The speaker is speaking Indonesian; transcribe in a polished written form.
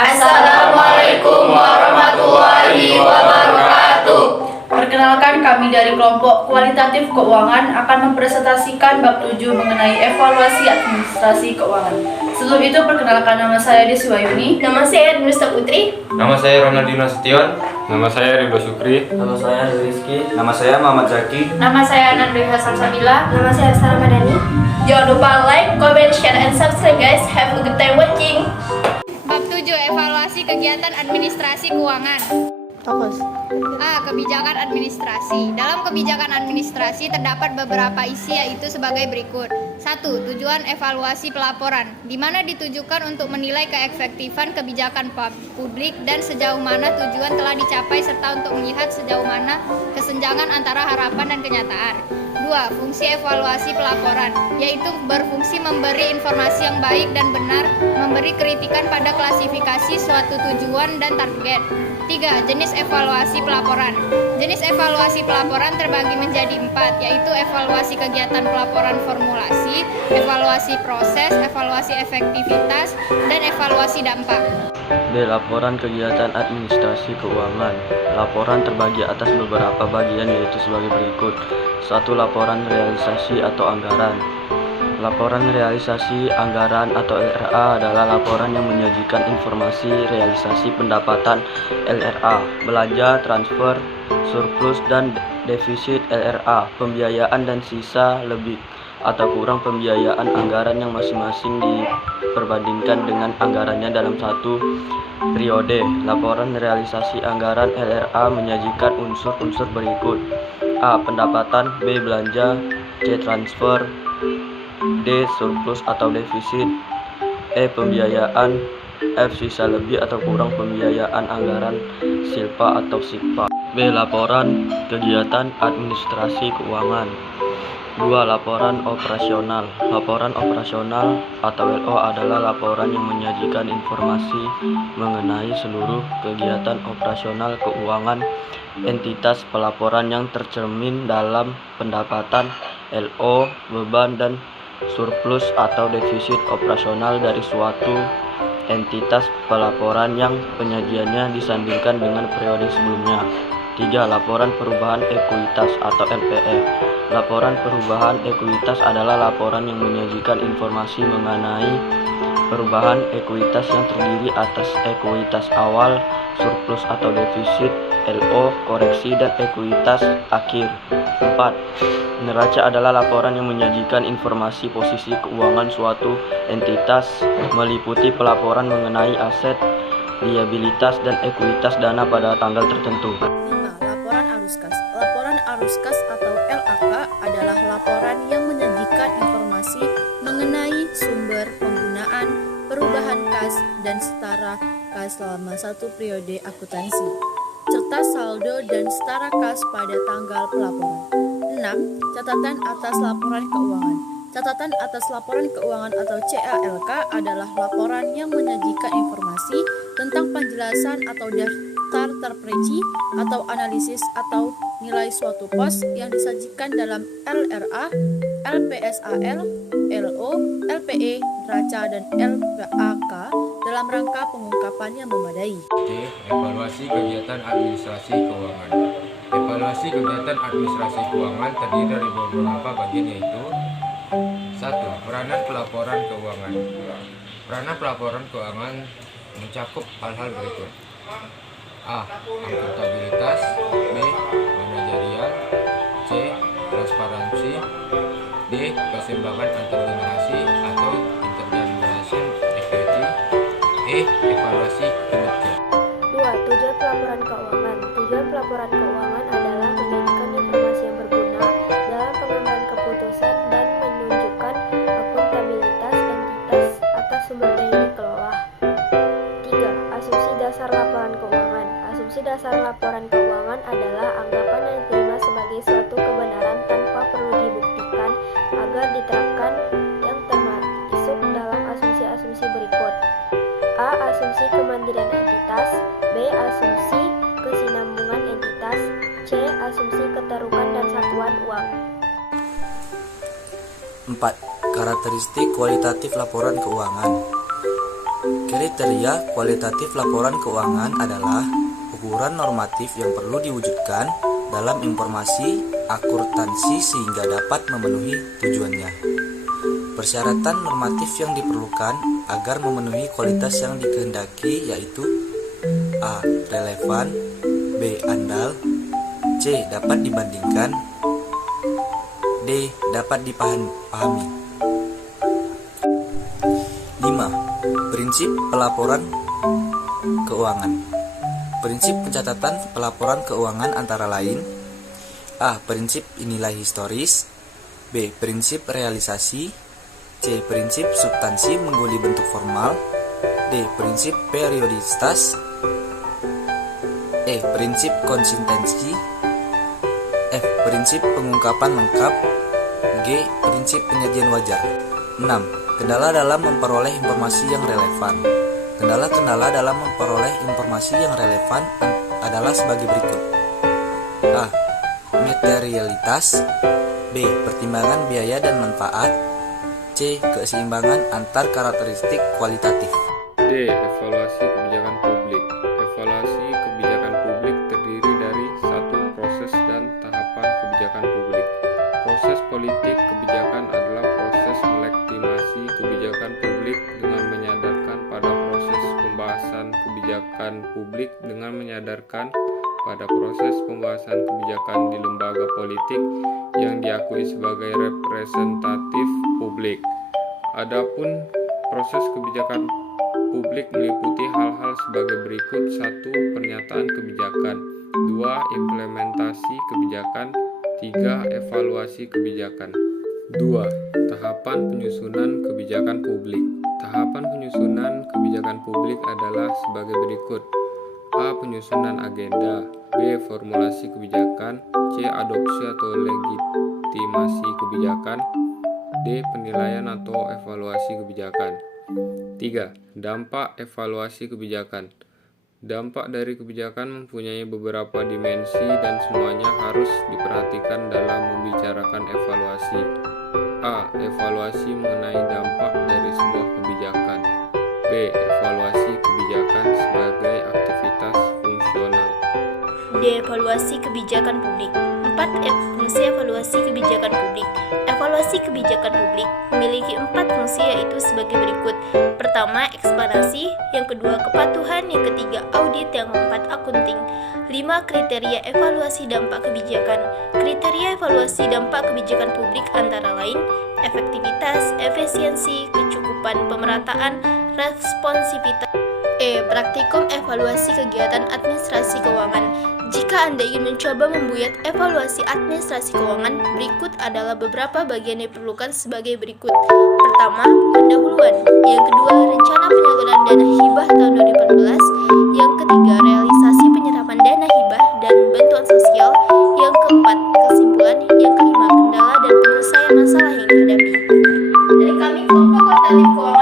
Assalamualaikum warahmatullahi wabarakatuh. Perkenalkan, kami dari kelompok kualitatif keuangan akan mempresentasikan bab 7 mengenai evaluasi administrasi keuangan. Sebelum itu, perkenalkan, nama saya Desi Wayuni. Nama saya Nusta Putri. Nama saya Ronaldinho Nasution. Nama saya Ridho Syukri. Nama saya Rizky. Nama saya Muhammad Zaki. Nama saya Nandri Hasan Samila. Nama saya Astara Madani. Jangan lupa like, comment, share, and subscribe guys. Have a good time watching. Bab 7. Evaluasi kegiatan administrasi keuangan. Fokus. A. Kebijakan administrasi. Dalam kebijakan administrasi terdapat beberapa isi, yaitu sebagai berikut. 1. Tujuan evaluasi pelaporan, di mana ditujukan untuk menilai keefektifan kebijakan publik dan sejauh mana tujuan telah dicapai serta untuk melihat sejauh mana kesenjangan antara harapan dan kenyataan. 2. Fungsi evaluasi pelaporan, yaitu berfungsi memberi informasi yang baik dan benar, memberi kritikan pada klasifikasi suatu tujuan dan target. 3. Jenis evaluasi pelaporan. Jenis evaluasi pelaporan terbagi menjadi 4, yaitu evaluasi kegiatan pelaporan formulasi, evaluasi proses, evaluasi efektivitas, dan evaluasi dampak. B. Laporan kegiatan administrasi keuangan. Laporan terbagi atas beberapa bagian, yaitu sebagai berikut. 1. Laporan realisasi atau anggaran. Laporan realisasi anggaran atau LRA adalah laporan yang menyajikan informasi realisasi pendapatan LRA, belanja, transfer, surplus, dan defisit LRA, pembiayaan dan sisa lebih atau kurang pembiayaan anggaran yang masing-masing diperbandingkan dengan anggarannya dalam satu periode. Laporan realisasi anggaran LRA menyajikan unsur-unsur berikut: A. Pendapatan, B. Belanja, C. Transfer, D. Surplus atau defisit, E. Pembiayaan, F. Sisa lebih atau kurang pembiayaan anggaran SILPA atau SIKPA. B. Laporan kegiatan administrasi keuangan. 2. Laporan operasional. Laporan operasional atau LO adalah laporan yang menyajikan informasi mengenai seluruh kegiatan operasional keuangan entitas pelaporan yang tercermin dalam pendapatan, LO, beban, dan surplus atau defisit operasional dari suatu entitas pelaporan yang penyajiannya disandingkan dengan periode sebelumnya. 3. Laporan perubahan ekuitas atau LPE. Laporan perubahan ekuitas adalah laporan yang menyajikan informasi mengenai perubahan ekuitas yang terdiri atas ekuitas awal, surplus atau defisit, LO, koreksi, dan ekuitas akhir. 4. Neraca adalah laporan yang menyajikan informasi posisi keuangan suatu entitas, meliputi pelaporan mengenai aset, liabilitas, dan ekuitas dana pada tanggal tertentu. 5. Laporan arus kas. Laporan arus kas atau LAK adalah laporan yang menyajikan informasi mengenai sumber penggunaan, perubahan kas, dan setara kas selama satu periode akuntansi, serta saldo dan setara kas pada tanggal pelaporan. 6. Catatan atas laporan keuangan. Catatan atas laporan keuangan atau CALK adalah laporan yang menyajikan informasi tentang penjelasan atau daftar terperinci atau analisis atau nilai suatu pos yang disajikan dalam LRA, LPSAL, LO, LPE, neraca, dan LPAK dalam rangka pengungkapan yang memadai. D. Evaluasi kegiatan administrasi keuangan. Evaluasi kegiatan administrasi keuangan terdiri dari beberapa bagian, yaitu 1. Peranan pelaporan keuangan. Peranan pelaporan keuangan mencakup hal-hal berikut: A. Akuntabilitas, B. Manajerial, C. Transparansi, D. Keseimbangan antar generasi atau intergeneration equity, E. Evaluasi kinerja. 2. Tujuan pelaporan keuangan. Tujuan pelaporan keuangan adalah menyajikan informasi yang berguna dalam pengambilan keputusan dan menunjukkan akuntabilitas entitas atas sumber daya yang dikelola. 3. Asumsi dasar laporan keuangan. Asumsi dasar laporan keuangan adalah anggapan yang diterima sebagai suatu kebenaran tanpa perlu dibuktikan agar diterapkan, yang termasuk dalam asumsi-asumsi berikut: A. Asumsi kemandirian entitas, B. Asumsi kesinambungan entitas, C. Asumsi keterbukaan dan satuan uang. 4. Karakteristik kualitatif laporan keuangan. Kriteria kualitatif laporan keuangan adalah ukuran normatif yang perlu diwujudkan dalam informasi akuntansi sehingga dapat memenuhi tujuannya. Persyaratan normatif yang diperlukan agar memenuhi kualitas yang dikehendaki yaitu A. Relevan, B. Andal, C. Dapat dibandingkan, D. Dapat dipahami. 5. Prinsip pelaporan keuangan. Prinsip pencatatan pelaporan keuangan antara lain: A. Prinsip nilai historis, B. Prinsip realisasi, C. Prinsip substansi mengguli bentuk formal, D. Prinsip periodisitas, E. Prinsip konsistensi, F. Prinsip pengungkapan lengkap, G. Prinsip penyajian wajar. 6. Kendala dalam memperoleh informasi yang relevan. Kendala-kendala dalam memperoleh informasi yang relevan adalah sebagai berikut: A. Materialitas, B. Pertimbangan biaya dan manfaat, C. Keseimbangan antar karakteristik kualitatif. D. Evaluasi kebijakan publik. Evaluasi kebijakan publik terdiri dari satu proses dan tahapan kebijakan publik. Proses politik kebijakan adalah proses melegitimasi kebijakan publik dengan menyadarkan pada proses pembahasan kebijakan publik dengan menyadarkan pada proses pembahasan kebijakan di lembaga politik yang diakui sebagai representatif publik. Adapun proses kebijakan publik meliputi hal-hal sebagai berikut: 1. Pernyataan kebijakan, 2. Implementasi kebijakan, 3. Evaluasi kebijakan. 2. Tahapan penyusunan kebijakan publik. Tahapan penyusunan kebijakan publik adalah sebagai berikut: A. Penyusunan agenda, B. Formulasi kebijakan, C. Adopsi atau legitimasi kebijakan, D. Penilaian atau evaluasi kebijakan. 3. Dampak evaluasi kebijakan. Dampak dari kebijakan mempunyai beberapa dimensi dan semuanya harus diperhatikan dalam membicarakan evaluasi. A. Evaluasi mengenai dampak dari sebuah kebijakan. B. Evaluasi kebijakan sebagai aktivitas fungsional. D. Evaluasi kebijakan publik. 4. Fungsi evaluasi kebijakan publik. Evaluasi kebijakan publik memiliki 4 fungsi, yaitu sebagai berikut: pertama, eksplanasi; yang kedua, kepatuhan; yang ketiga, audit; yang keempat, akunting. 5. Kriteria evaluasi dampak kebijakan. Kriteria evaluasi dampak kebijakan publik antara lain: efektivitas, efisiensi, kecukupan pemerataan, responsivitas. E. Praktikum evaluasi kegiatan administrasi keuangan. Jika Anda ingin mencoba membuat evaluasi administrasi keuangan, berikut adalah beberapa bagian yang diperlukan sebagai berikut. Pertama, pendahuluan. Yang kedua, rencana penyaluran dana hibah tahun 2014. Yang ketiga, realisasi penyerapan dana hibah dan bantuan sosial. Yang keempat, kesimpulan. Yang kelima, kendala dan penyelesaian masalah yang dihadapi. Dari kami, kelompok kualitatif keuangan